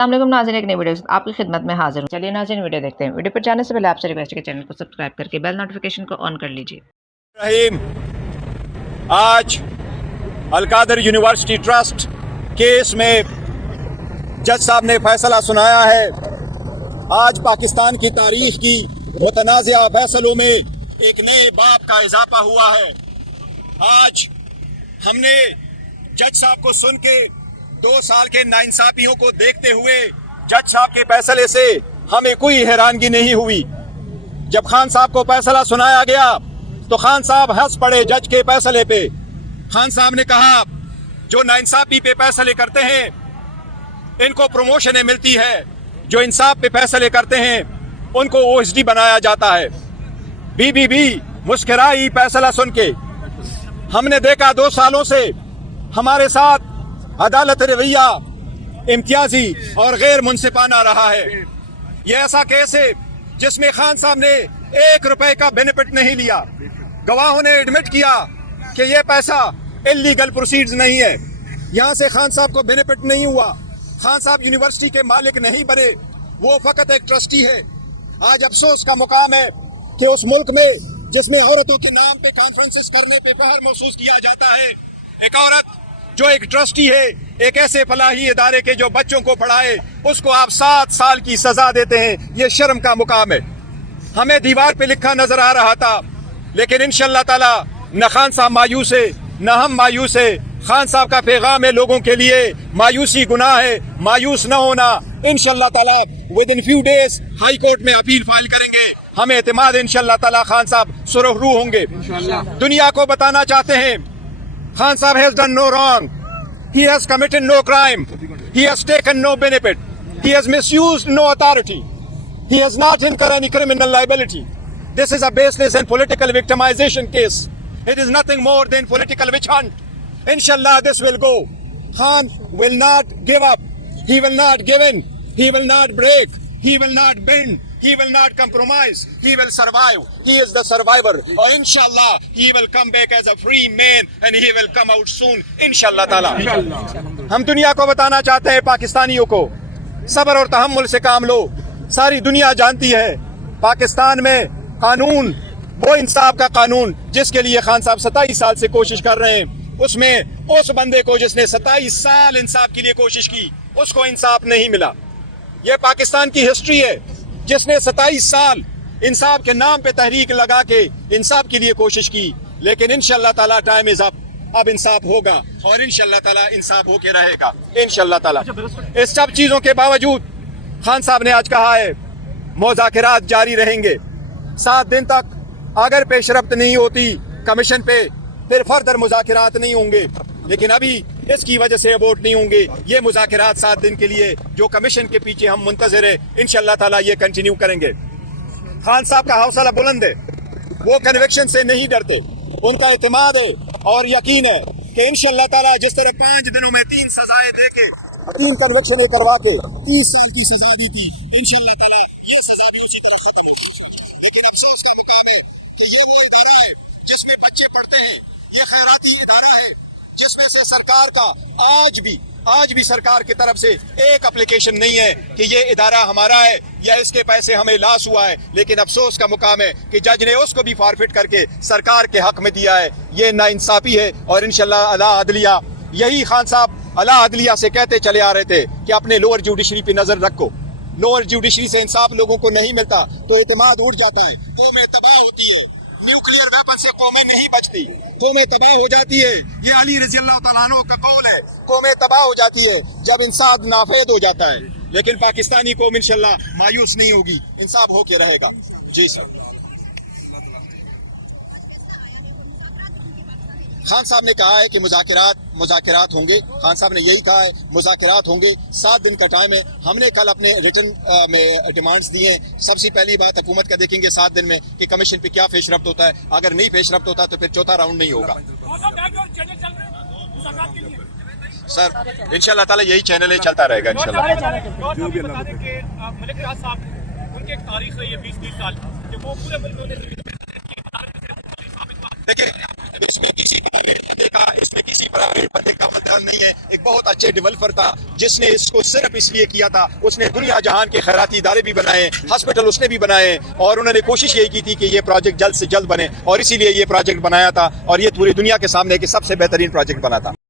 अस्सलाम वालेकुम नाज़रीन, एक नई वीडियो से आपकी खिदमत में हाजिर हूँ। चलिए नाज़रीन वीडियो देखते हैं। वीडियो पर जाने से पहले आपसे रिक्वेस्ट है कि चैनल को सब्सक्राइब करके बेल नोटिफिकेशन को ऑन कर लीजिए। रहीम, आज अलकादर यूनिवर्सिटी ट्रस्ट केस में जज साहब ने फैसला सुनाया है। आज पाकिस्तान की तारीख की मुतनाज़िया फैसलों में एक नए बाब का इजाफा हुआ है। आज हमने जज साहब को सुन के 2 साल के नाइंसाफियों को देखते हुए जज साहब के फैसले से हमें कोई हैरानगी नहीं हुई। जब खान साहब को फैसला सुनाया गया तो खान साहब हंस पड़े जज के फैसले पे। खान साहब ने कहा जो नाइंसाफी पे फैसले करते हैं इनको प्रमोशनें मिलती है, जो इंसाफ पे फैसले करते हैं उनको ओएसडी बनाया जाता है। बीबीबी मुस्कुराई फैसला सुन के। हमने देखा 2 सालों से हमारे साथ अदालत रवैया इम्तियाजी और गैर मुनसिफाना रहा है। ये ऐसा केस है जिसमें खान साहब ने 1 रुपए का बेनिफिट नहीं लिया। गवाहों ने एडमिट किया कि ये पैसा इलीगल प्रोसीड्स नहीं है। यहाँ से खान साहब को बेनिफिट नहीं हुआ। खान साहब यूनिवर्सिटी के मालिक नहीं बने, वो फकत एक ट्रस्टी है। आज अफसोस का मुकाम है कि उस मुल्क में जिसमें औरतों के नाम पे कॉन्फ्रेंसेस करने पे फख्र महसूस किया जाता है, एक औरत जो एक ट्रस्टी है एक ऐसे फलाही इदारे के जो बच्चों को पढ़ाए, उसको आप 7 साल की सजा देते हैं। ये शर्म का मुकाम है। हमें दीवार पे लिखा नजर आ रहा था, लेकिन इंशाअल्लाह ताला न खान साहब मायूस है न हम मायूस है। खान साहब का पैगाम है लोगों के लिए, मायूसी गुनाह है, मायूस न होना। इंशाअल्लाह ताला with in few days high court में अपील फाइल करेंगे। हमें एतमाद है इंशाअल्लाह ताला खान साहब सुरखरू होंगे। दुनिया को बताना चाहते हैं Khan Sahib has done no wrong. He has committed no crime. He has taken no benefit. He has misused no authority. He has not incurred any criminal liability. This is a baseless and political victimization case. It is nothing more than political witch hunt. Inshallah, this will go. Khan will not give up. He will not give in. He will not break. He will not bend. He will not compromise. He will survive. He is the survivor. Or inshallah, he will come back as a free man and he will come out soon. Inshallah ta'ala. हम दुनिया को बताना चाहते हैं पाकिस्तानियों को, सब्र और तहम्मुल से काम लो। सारी दुनिया जानती है पाकिस्तान में कानून वो इंसाफ का कानून जिसके लिए खान साहब 27 साल से कोशिश कर रहे हैं, उसमें उस बंदे को जिसने 27 साल इंसाफ के लिए कोशिश की उसको इंसाफ नहीं मिला। ये पाकिस्तान की हिस्ट्री है जिसने 27 साल इंसाफ के नाम पे तहरीक लगा के इंसाफ के लिए कोशिश की, लेकिन इंशाअल्लाह ताला टाइम इज अप। अब इंसाफ होगा और इंशाअल्लाह ताला इंसाफ होके रहेगा इंशाअल्लाह ताला। इस सब चीजों के बावजूद खान साहब ने आज कहा है मुज़ाकिरात जारी रहेंगे 7 दिन तक। अगर पेशरफ्त नहीं होती कमीशन पे फिर फर्दर मुज़ाकिरात नहीं होंगे, लेकिन अभी इसकी वजह से अबोर्ट नहीं होंगे। ये मुज़ाकिरात 7 दिन के लिए जो कमीशन के पीछे हम मुंतज़िर है, इंशाअल्लाह ताला ये कंटिन्यू करेंगे। खान साहब का हौसला बुलंद है, वो कन्विक्शन से नहीं डरते। उनका इत्मीनान है और यकीन है कि इंशाअल्लाह ताला जिस तरह 5 दिनों में 3 सजाएं दे के 3 कन्विक्शन करवा के 30 साल की सजा दी थी, इंशाअल्लाह ताला ये सजा लेकिन अफसोस का मुकाम है कि ये वो इदारा है जिसमें बच्चे पढ़ते हैं, ये खैराती इदारा है जिसमें से सरकार का आज भी सरकार की तरफ से एक एप्लीकेशन नहीं है कि ये इदारा हमारा है या इसके पैसे हमें लॉस हुआ है। लेकिन अफसोस का मुकाम है कि जज ने उसको भी फॉरफिट करके सरकार के हक में दिया है। ये नाइंसाफी है और इंशाअल्लाह अला अदलिया, यही खान साहब अला अदलिया से कहते चले आ रहे थे कि अपने लोअर जुडिशरी पे नजर रखो। लोअर जुडिशरी से इंसाफ लोगों को नहीं मिलता तो एतमाद उठ जाता है, कौमें तबाह होती है। न्यूक्लियर वेपन से कौमें नहीं बचती, कौमें तबाह हो जाती है। ये अली रज़ी अल्लाह तआला अन्हु का कौल है, कौमें तबाह हो जाती है जब इंसाफ नाफेद हो जाता है। लेकिन पाकिस्तानी कौम इंशाअल्लाह मायूस नहीं होगी, इंसाफ होके रहेगा। जी सर। खान साहब ने कहा है कि मुज़ाकिरात होंगे। खान साहब ने यही कहा है मुज़ाकिरात होंगे। 7 दिन का टाइम है। हमने कल अपने रिटर्न में डिमांड्स दिए हैं। सबसे पहली बात हुकूमत का देखेंगे 7 दिन में कि कमीशन पे क्या पेशरफ्त होता है। अगर नहीं पेशरफ्त होता तो फिर चौथा राउंड नहीं होगा। सर इंशाअल्लाह ताला यही चैनल है, चलता रहेगा इंशाअल्लाह। देखिए اس میں کسی پرائیویٹ بندے کا مدد نہیں ہے. ایک بہت اچھے ڈیولپر تھا جس نے اس کو صرف اس لیے کیا تھا. اس نے دنیا جہان کے خیراتی ادارے بھی بنائے, ہاسپٹل اس نے بھی بنائے, اور انہوں نے کوشش یہی کی تھی کہ یہ پروجیکٹ جلد سے جلد بنے, اور اسی لیے یہ پروجیکٹ بنایا تھا, اور یہ پوری دنیا کے سامنے ایک سب سے بہترین پروجیکٹ بنا تھا.